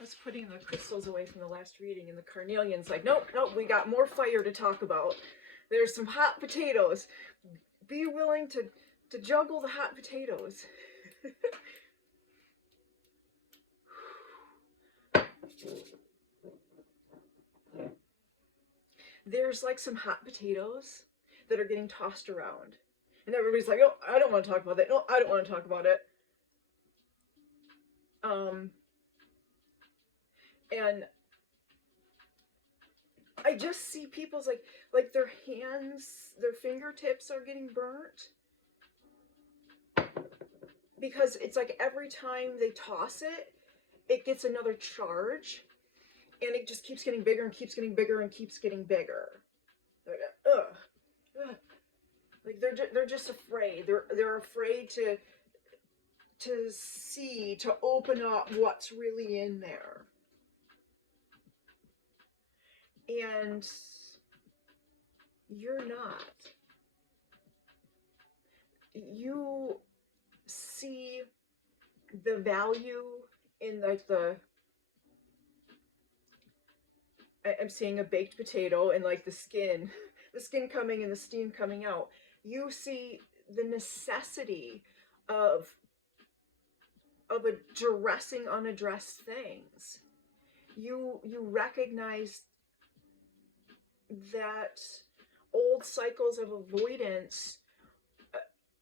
I was putting the crystals away from the last reading, and the carnelian's like, nope, we got more fire to talk about. There's some hot potatoes. Be willing to juggle the hot potatoes. There's like some hot potatoes that are getting tossed around. And everybody's like, oh, I don't want to talk about that. No, I don't want to talk about it. And I just see people's like their hands, their fingertips are getting burnt. Because it's like every time they toss it, it gets another charge. And it just keeps getting bigger and keeps getting bigger and keeps getting bigger. Ugh. Like they're just afraid. They're afraid to see, to open up what's really in there. And you're not. You see the value in like I'm seeing a baked potato and like the skin coming and the steam coming out. You see the necessity of addressing unaddressed things. You recognize that old cycles of avoidance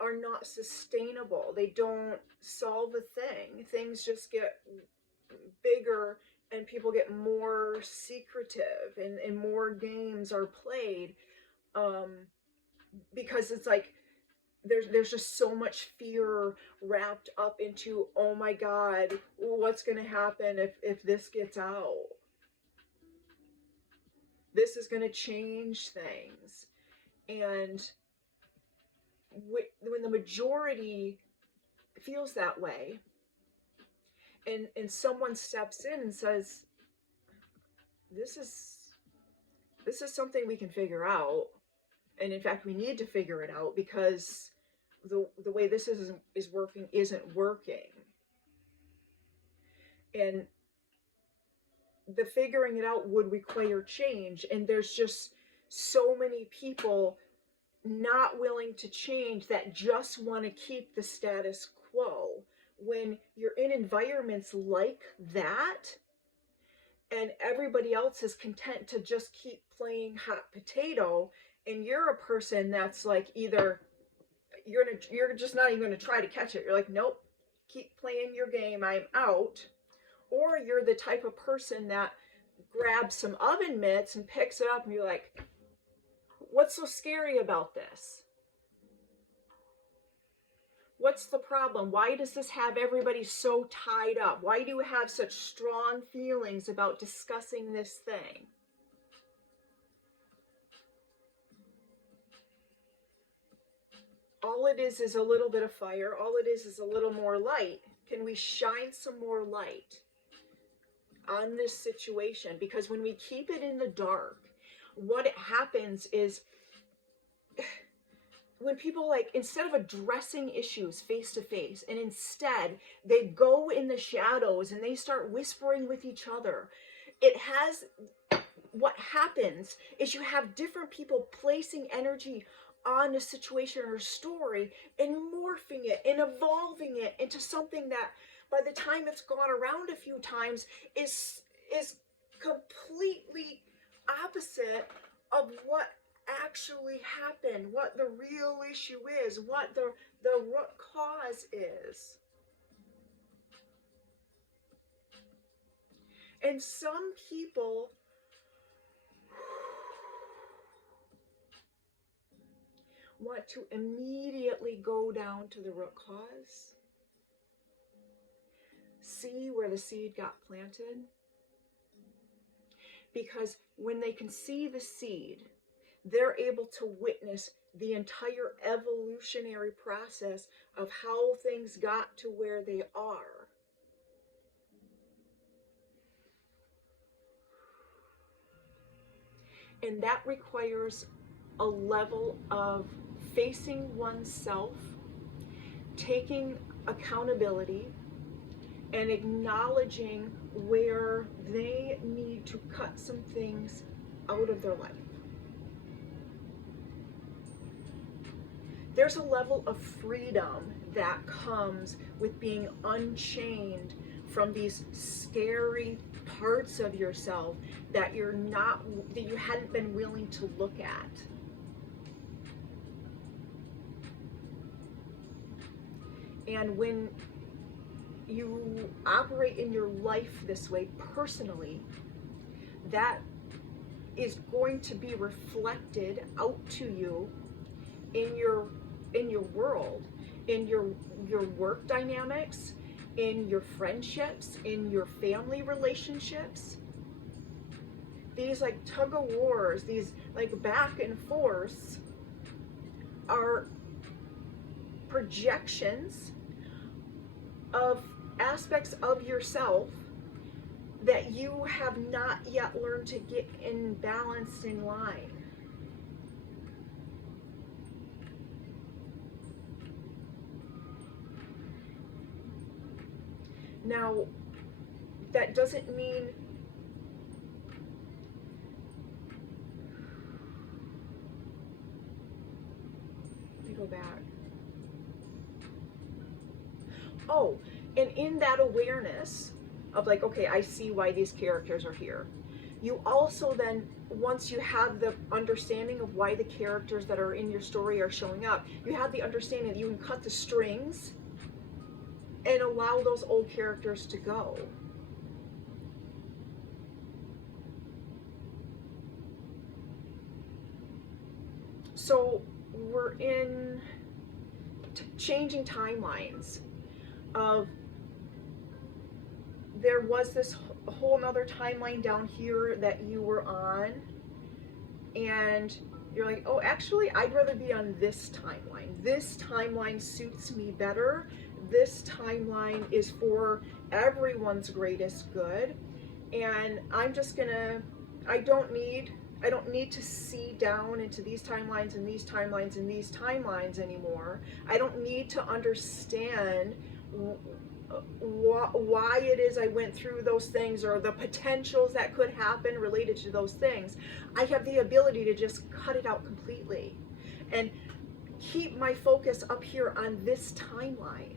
are not sustainable. They don't solve a thing. Things just get bigger and people get more secretive and more games are played because it's like there's just so much fear wrapped up into, oh my God, what's going to happen if this gets out? This is going to change things. And when the majority feels that way, and someone steps in and says, this is something we can figure out, and in fact we need to figure it out because the way this is working isn't working, and the figuring it out would require change, and there's just so many people not willing to change that just want to keep the status quo. When you're in environments like that and everybody else is content to just keep playing hot potato, and you're a person that's like, either you're just not even going to try to catch it, you're like, nope, keep playing your game, I'm out. Or you're the type of person that grabs some oven mitts and picks it up and you're like, what's so scary about this? What's the problem? Why does this have everybody so tied up? Why do you have such strong feelings about discussing this thing? All it is a little bit of fire. All it is a little more light. Can we shine some more light on this situation? Because when we keep it in the dark, what happens is, when people, like, instead of addressing issues face to face, and instead they go in the shadows and they start whispering with each other, what happens is you have different people placing energy on a situation or a story and morphing it and evolving it into something that by the time it's gone around a few times is completely opposite of what actually happened, what the real issue is, what the root cause is. And some people want to immediately go down to the root cause, see where the seed got planted, because when they can see the seed, they're able to witness the entire evolutionary process of how things got to where they are. And that requires a level of facing oneself, taking accountability, and acknowledging where they need to cut some things out of their life. There's a level of freedom that comes with being unchained from these scary parts of yourself that you hadn't been willing to look at. And when you operate in your life this way personally, that is going to be reflected out to you in your world, in your work dynamics, in your friendships, in your family relationships. These like tug of wars, these like back and forths are projections of aspects of yourself that you have not yet learned to get in balance, in line. Now, that doesn't mean let me go back. Oh, and in that awareness of like, okay, I see why these characters are here. You also then, once you have the understanding of why the characters that are in your story are showing up, you have the understanding that you can cut the strings and allow those old characters to go. So we're in changing timelines of, there was this whole nother timeline down here that you were on, and you're like, oh, actually, I'd rather be on this timeline. This timeline suits me better. This timeline is for everyone's greatest good. And I'm just gonna, I don't need to see down into these timelines and these timelines and these timelines anymore. I don't need to understand why it is I went through those things or the potentials that could happen related to those things. I have the ability to just cut it out completely and keep my focus up here on this timeline.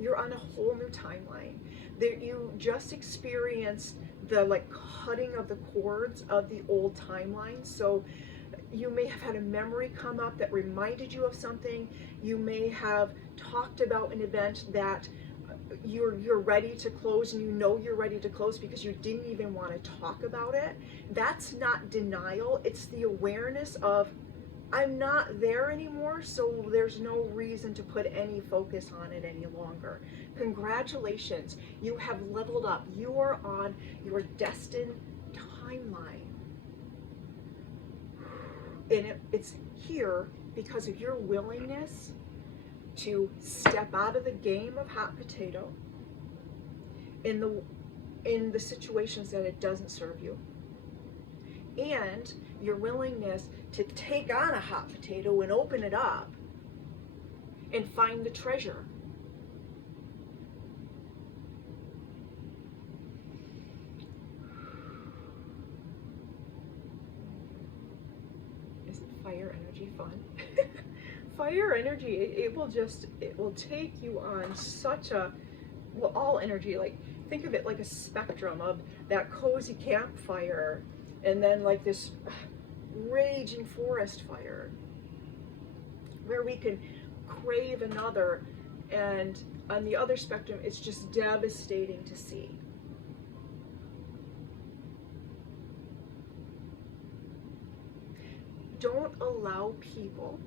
You're on a whole new timeline. There, you just experienced the like cutting of the cords of the old timeline. So you may have had a memory come up that reminded you of something. You may have talked about an event that you're ready to close, and you know you're ready to close because you didn't even want to talk about it. That's not denial. It's the awareness of, I'm not there anymore, so there's no reason to put any focus on it any longer. Congratulations, you have leveled up. You are on your destined timeline. And it's here because of your willingness to step out of the game of hot potato in the situations that it doesn't serve you, and your willingness to take on a hot potato and open it up and find the treasure. Isn't fire energy fun? Fire energy, it will take you on such a, well, all energy, like think of it like a spectrum of that cozy campfire and then like this raging forest fire where we can crave another, and on the other spectrum it's just devastating to see. Don't allow people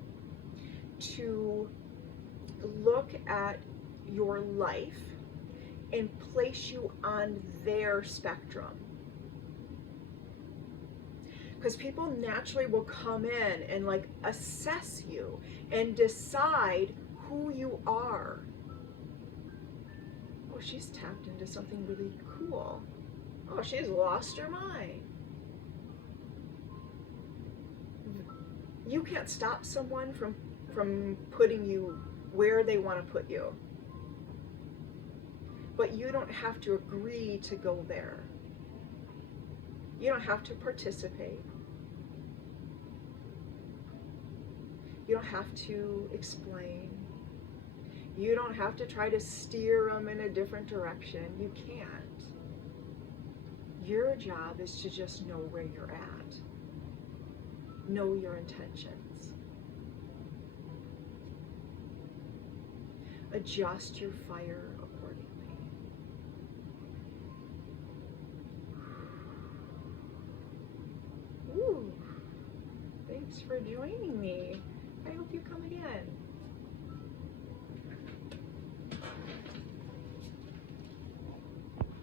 to look at your life and place you on their spectrum. Because people naturally will come in and like assess you and decide who you are. Oh, she's tapped into something really cool. Oh, she's lost her mind. You can't stop someone from putting you where they want to put you. But you don't have to agree to go there. You don't have to participate. You don't have to explain. You don't have to try to steer them in a different direction. You can't. Your job is to just know where you're at. Know your intentions. Adjust your fire accordingly. Ooh, thanks for joining me. I hope you come again.